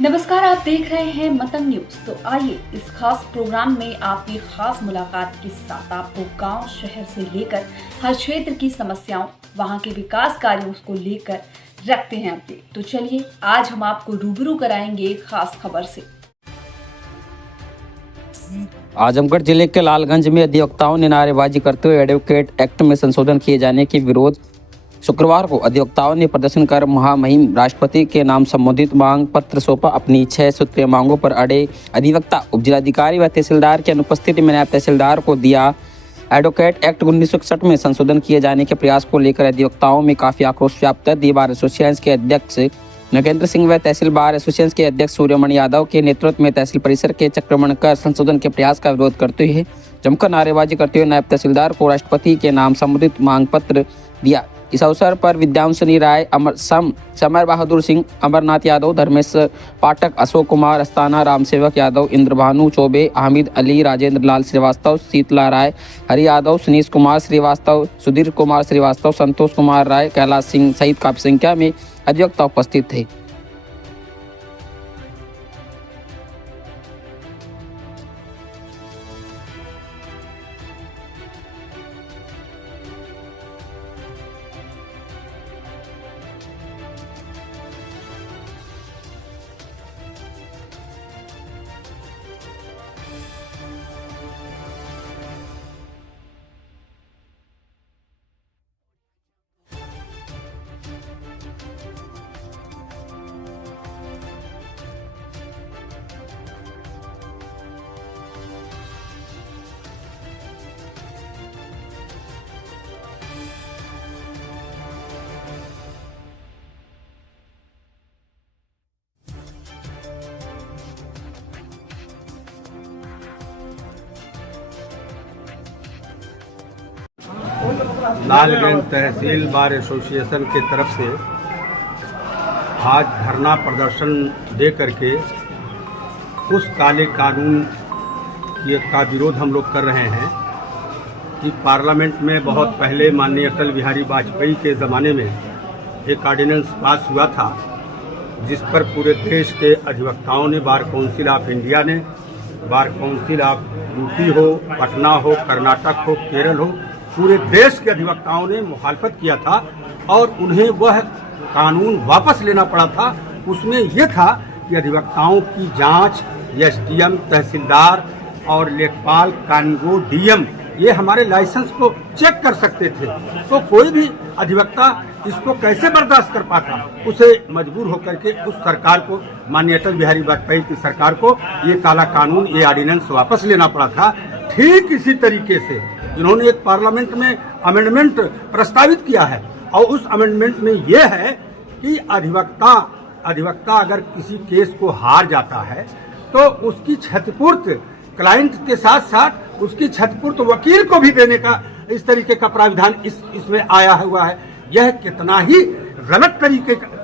नमस्कार, आप देख रहे हैं मतंग न्यूज। तो आइए इस खास प्रोग्राम में आपकी खास मुलाकात के साथ आपको गांव शहर से लेकर हर क्षेत्र की समस्याओं, वहां के विकास कार्यों को लेकर रखते हैं अपडेट। तो चलिए आज हम आपको रूबरू कराएंगे एक खास खबर से। आजमगढ़ जिले के लालगंज में अधिवक्ताओं ने नारेबाजी करते हुए एडवोकेट एक्ट में संशोधन किए जाने के विरोध शुक्रवार को अधिवक्ताओं ने प्रदर्शन कर महामहिम राष्ट्रपति के नाम संबोधित मांग पत्र सौंपा। अपनी 6 सूत्रीय मांगों पर अड़े अधिवक्ता उपजिलाधिकारी व तहसीलदार की अनुपस्थिति में नायब तहसीलदार को दिया एडवोकेट एक्ट 1961 में संशोधन किए जाने के प्रयास को लेकर अधिवक्ताओं में काफी आक्रोश व्याप्त है। दी बार एसोसिएशन के अध्यक्ष नगेंद्र सिंह व तहसील बार एसोसिएशन के अध्यक्ष सूर्यमणि यादव के नेतृत्व में तहसील परिसर के चक्रमण कर संशोधन के प्रयास का विरोध करते हुए जमकर नारेबाजी करते हुए नायब तहसीलदार को राष्ट्रपति के नाम संबोधित मांग पत्र दिया। इस अवसर पर विद्यांशनी राय, समर बहादुर सिंह, अमरनाथ यादव, धर्मेश पाठक, अशोक कुमार अस्थाना, रामसेवक यादव, इंद्रभानु चौबे, हामिद अली, राजेंद्र लाल श्रीवास्तव, शीतला राय, हरि यादव, सुनीश कुमार श्रीवास्तव, सुधीर कुमार श्रीवास्तव, संतोष कुमार राय, कैलाश सिंह सहित काफी संख्या में अधिवक्ता उपस्थित थे। लालगंज तहसील बार एसोसिएशन की तरफ से आज धरना प्रदर्शन दे करके उस काले कानून का विरोध हम लोग कर रहे हैं कि पार्लियामेंट में बहुत पहले माननीय अटल बिहारी वाजपेयी के ज़माने में एक ऑर्डिनेंस पास हुआ था जिस पर पूरे देश के अधिवक्ताओं ने, बार काउंसिल ऑफ इंडिया ने, बार काउंसिल ऑफ यूपी हो, पटना हो, कर्नाटक हो, केरल हो, पूरे देश के अधिवक्ताओं ने मुखालफत किया था और उन्हें वह कानून वापस लेना पड़ा था। उसमें यह था कि अधिवक्ताओं की जांच एसडीएम, तहसीलदार और लेखपाल, कानूनगो, डीएम ये हमारे लाइसेंस को चेक कर सकते थे। तो कोई भी अधिवक्ता इसको कैसे बर्दाश्त कर पाता, उसे मजबूर होकर के उस सरकार को, माननीय अटल बिहारी वाजपेयी की सरकार को ये काला कानून, ये ऑर्डिनेंस वापस लेना पड़ा था। ठीक इसी तरीके से इन्होंने एक पार्लियामेंट में अमेंडमेंट प्रस्तावित किया है और उस अमेंडमेंट में यह है कि अधिवक्ता अगर किसी केस को हार जाता है तो उसकी क्षतिपूर्ति क्लाइंट के साथ साथ उसकी क्षतिपूर्ति वकील को भी देने का इस तरीके का प्राविधान इसमें आया हुआ है। यह कितना ही गलत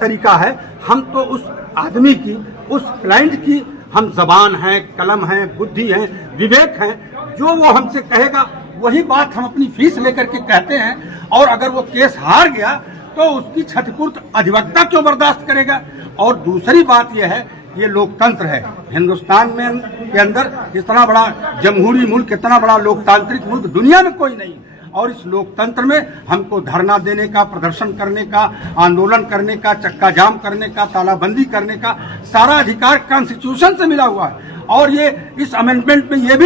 तरीका है। हम तो उस आदमी की, उस क्लाइंट की हम जबान हैं, कलम हैं, बुद्धि हैं, विवेक हैं, जो वो हमसे कहेगा वही बात हम अपनी फीस लेकर के कहते हैं। और अगर वो केस हार गया तो उसकी क्षतिपूर्ति अधिवक्ता क्यों बर्दाश्त करेगा। और दूसरी बात यह है, ये लोकतंत्र है हिंदुस्तान में के अंदर, इतना बड़ा जमहूरी मुल्क, इतना बड़ा लोकतांत्रिक मुल्क दुनिया में कोई नहीं। और इस लोकतंत्र में हमको धरना देने का, प्रदर्शन करने का, आंदोलन करने का, चक्का जाम करने का, तालाबंदी करने का सारा अधिकार कॉन्स्टिट्यूशन से मिला हुआ है। और ये इस अमेंडमेंट में ये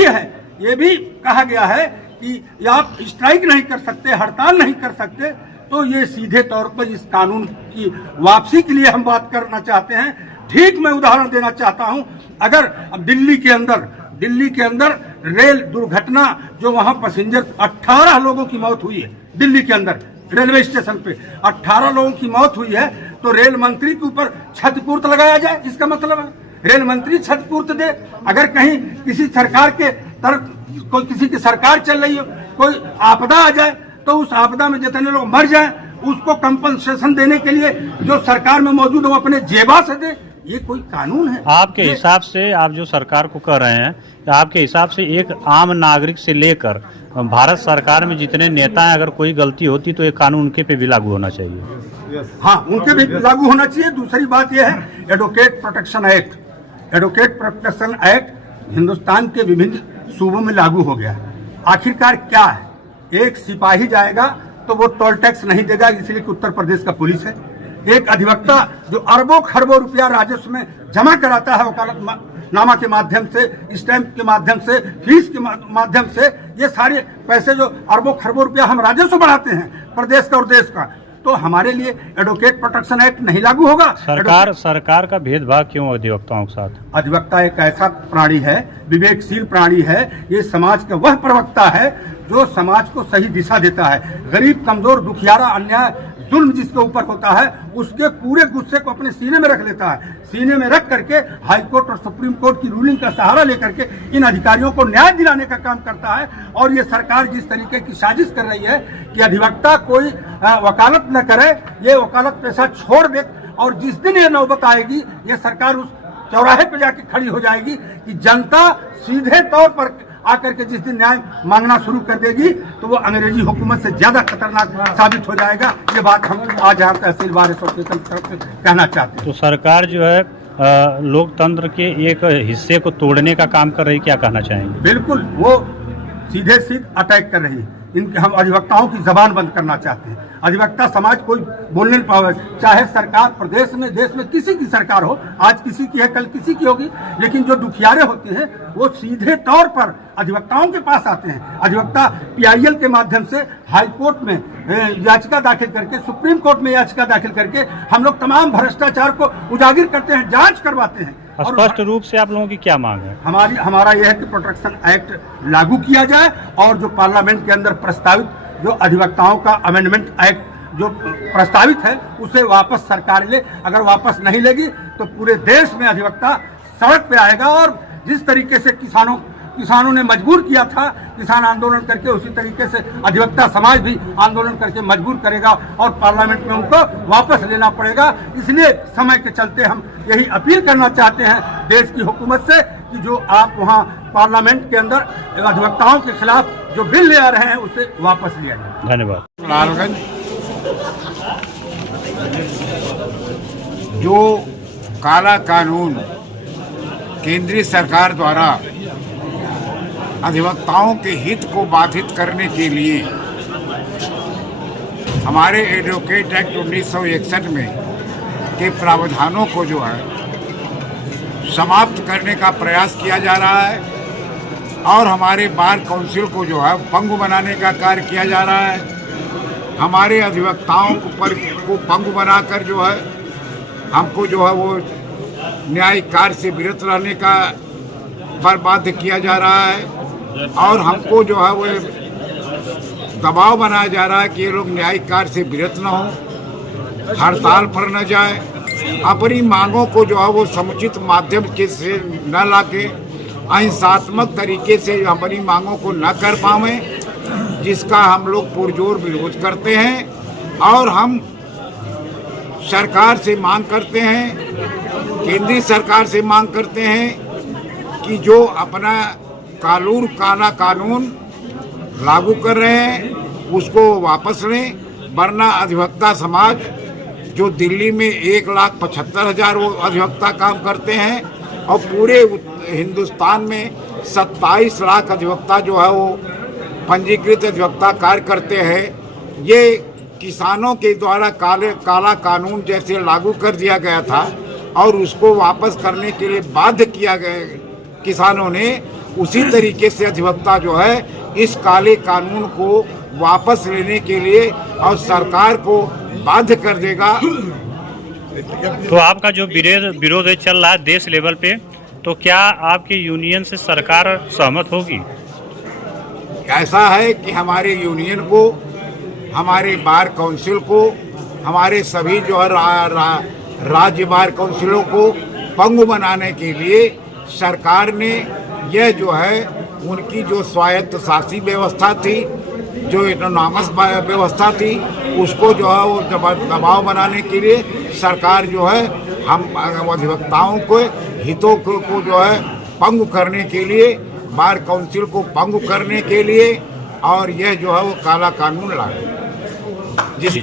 भी कहा गया है कि आप स्ट्राइक नहीं कर सकते, हड़ताल नहीं कर सकते। तो ये सीधे तौर पर इस कानून की वापसी के लिए हम बात करना चाहते हैं। ठीक मैं उदाहरण देना चाहता हूं, अगर अब दिल्ली के अंदर रेल दुर्घटना, जो वहां पैसेंजर 18 लोगों की मौत हुई है, दिल्ली के अंदर रेलवे स्टेशन पे 18 लोगों की मौत हुई है, तो रेल मंत्री के ऊपर क्षतिपूर्ति लगाया जाए। इसका मतलब रेल मंत्री क्षतिपूर्ति दे। अगर कहीं किसी सरकार के तरफ कोई, किसी की सरकार चल रही हो, कोई आपदा आ जाए तो उस आपदा में जितने लोग मर जाएं उसको कंपनसेशन देने के लिए जो सरकार में मौजूद हो अपने जेबा से दे। ये कोई कानून है? आपके हिसाब से, आप जो सरकार को कह रहे हैं, आपके हिसाब से एक आम नागरिक से लेकर भारत सरकार में जितने नेता हैं, अगर कोई गलती होती तो ये कानून उनके पे भी लागू होना चाहिए। हाँ, उनके भी लागू होना चाहिए। दूसरी बात यह है, एडवोकेट प्रोटेक्शन एक्ट हिंदुस्तान के विभिन्न सूबों में लागू हो गया। आखिरकार क्या है, एक सिपाही जाएगा तो वो टोल टैक्स नहीं देगा, इसलिए कि उत्तर प्रदेश का पुलिस है। एक अधिवक्ता जो अरबों खरबों रुपया राजस्व में जमा कराता है वकालतनामा के माध्यम से, स्टैंप के माध्यम से, फीस के माध्यम से, ये सारे पैसे जो अरबों खरबों रुपया हम राजस्व बढ़ाते हैं प्रदेश का और देश का, तो हमारे लिए एडवोकेट प्रोटेक्शन एक्ट नहीं लागू होगा। सरकार का भेदभाव क्यों अधिवक्ताओं के साथ? अधिवक्ता एक ऐसा प्राणी है, विवेकशील प्राणी है, ये समाज का वह प्रवक्ता है जो समाज को सही दिशा देता है। गरीब, कमजोर, दुखियारा, अन्याय, जुल्म जिसके ऊपर होता है उसके पूरे गुस्से को अपने सीने में रख लेता है। सीने में रख करके हाई कोर्ट और सुप्रीम कोर्ट की रूलिंग का सहारा लेकर के इन अधिकारियों को न्याय दिलाने का काम करता है। और ये सरकार जिस तरीके की साजिश कर रही है कि अधिवक्ता कोई वकालत न करे, ये वकालत पेशा छोड़ दे, और जिस दिन ये नौबत आएगी ये सरकार उस चौराहे पे जाके खड़ी हो जाएगी कि जनता सीधे तौर पर आकर के जिस दिन न्याय मांगना शुरू कर देगी तो वो अंग्रेजी हुकूमत से ज्यादा खतरनाक साबित हो जाएगा। ये बात हम आज यहाँ तहसील बार एसोसिएशन की तरफ से कहना चाहते हैं। तो सरकार जो है लोकतंत्र के एक हिस्से को तोड़ने का काम कर रही, क्या कहना चाहेंगे? बिल्कुल, वो सीधे अटैक कर रही है। इनके हम अधिवक्ताओं की जबान बंद करना चाहते हैं। अधिवक्ता समाज कोई बोलने नहीं पावे, चाहे सरकार प्रदेश में, देश में किसी की सरकार हो, आज किसी की है, कल किसी की होगी, लेकिन जो दुखियारे होते हैं वो सीधे तौर पर अधिवक्ताओं के पास आते हैं। अधिवक्ता PIL के माध्यम से हाई कोर्ट में याचिका दाखिल करके, सुप्रीम कोर्ट में याचिका दाखिल करके हम लोग तमाम भ्रष्टाचार को उजागर करते हैं, जांच करवाते हैं। स्पष्ट रूप से आप लोगों की क्या मांग है? हमारा यह है कि प्रोटेक्शन एक्ट लागू किया जाए और जो पार्लियामेंट के अंदर प्रस्तावित जो अधिवक्ताओं का अमेंडमेंट एक्ट जो प्रस्तावित है उसे वापस सरकार ले। अगर वापस नहीं लेगी तो पूरे देश में अधिवक्ता सड़क पे आएगा। और जिस तरीके से किसानों ने मजबूर किया था किसान आंदोलन करके, उसी तरीके से अधिवक्ता समाज भी आंदोलन करके मजबूर करेगा और पार्लियामेंट में उनको वापस लेना पड़ेगा। इसलिए समय के चलते हम यही अपील करना चाहते हैं देश की हुकूमत से कि जो आप वहाँ पार्लियामेंट के अंदर अधिवक्ताओं के खिलाफ जो बिल ले आ रहे हैं उसे वापस लिया जाए। धन्यवाद। लालगंज जो काला कानून केंद्रीय सरकार द्वारा अधिवक्ताओं के हित को बाधित करने के लिए हमारे एडवोकेट एक्ट 1961 में के प्रावधानों को जो है समाप्त करने का प्रयास किया जा रहा है और हमारे बार काउंसिल को जो है पंगु बनाने का कार्य किया जा रहा है। हमारे अधिवक्ताओं को पंगु बनाकर जो है हमको जो है वो न्यायिक कार्य से विरत रहने का पर बाध्य किया जा रहा है और हमको जो है वो दबाव बनाया जा रहा है कि ये लोग न्यायिक कार्य से विरत न हो, हड़ताल पर न जाए, अपनी मांगों को जो है वो समुचित माध्यम के से न लाके अहिंसात्मक तरीके से हमारी मांगों को न कर पाएं, जिसका हम लोग पुरजोर विरोध करते हैं। और हम सरकार से मांग करते हैं, केंद्रीय सरकार से मांग करते हैं कि जो अपना काला कानून लागू कर रहे हैं उसको वापस लें, वरना अधिवक्ता समाज जो दिल्ली में 1,75,000 वो अधिवक्ता काम करते हैं और पूरे हिंदुस्तान में 27 लाख अधिवक्ता जो है वो पंजीकृत अधिवक्ता कार्य करते हैं। ये किसानों के द्वारा काला कानून जैसे लागू कर दिया गया था और उसको वापस करने के लिए बाध्य किया गया किसानों ने, उसी तरीके से अधिवक्ता जो है इस काले कानून को वापस लेने के लिए और सरकार को बाध्य कर देगा। तो आपका जो विरोध चल रहा है देश लेवल पे, तो क्या आपके यूनियन से सरकार सहमत होगी? ऐसा है कि हमारे यूनियन को, हमारे बार काउंसिल को, हमारे सभी जो है राज्य बार काउंसिलों को पंगु बनाने के लिए सरकार ने यह जो है उनकी जो स्वायत्त शासी व्यवस्था थी, जो इकोनॉमिक्स व्यवस्था थी, उसको जो है वो दबाव बनाने के लिए सरकार जो है हम अधिवक्ताओं को हितों को जो है पंगु करने के लिए, बार काउंसिल को पंगु करने के लिए और यह जो है वो काला कानून ला रहे हैं जिस